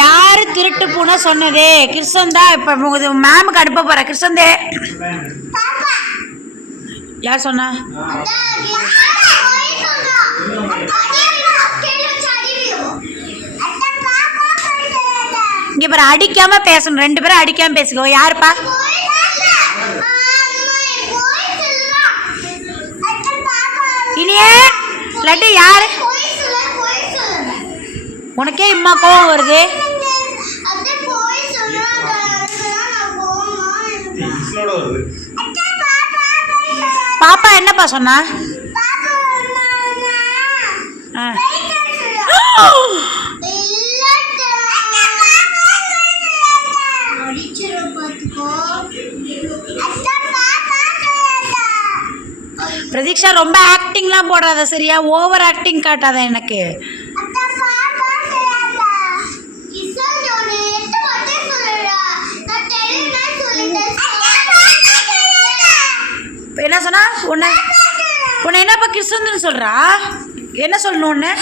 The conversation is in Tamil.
யாரு திருட்டு பூனை சொன்னதே? கிருஷ்ணன் தான். இப்ப மேமுக்கு அனுப்ப போற. கிருஷ்ணன் தே யார் சொன்னா? இங்க பாரு, அடிக்காம பேசணும். 2 பேரும் அடிக்காம பேசுங்க. யாருப்பா? இனியே லட்டு யாரு? உனக்கே இம்மா கோவம் வருது. பாப்பா என்னப்பா சொன்னா? பிரதீக்ஷா ரொம்ப ஆக்டிங்லாம் போடாத சரியா? ஓவர் ஆக்டிங் காட்டாத எனக்கு. என்ன சொன்னா? உன்னை என்னப்பா கிருஷ்ணன் சொல்றா? என்ன சொல்லணும்?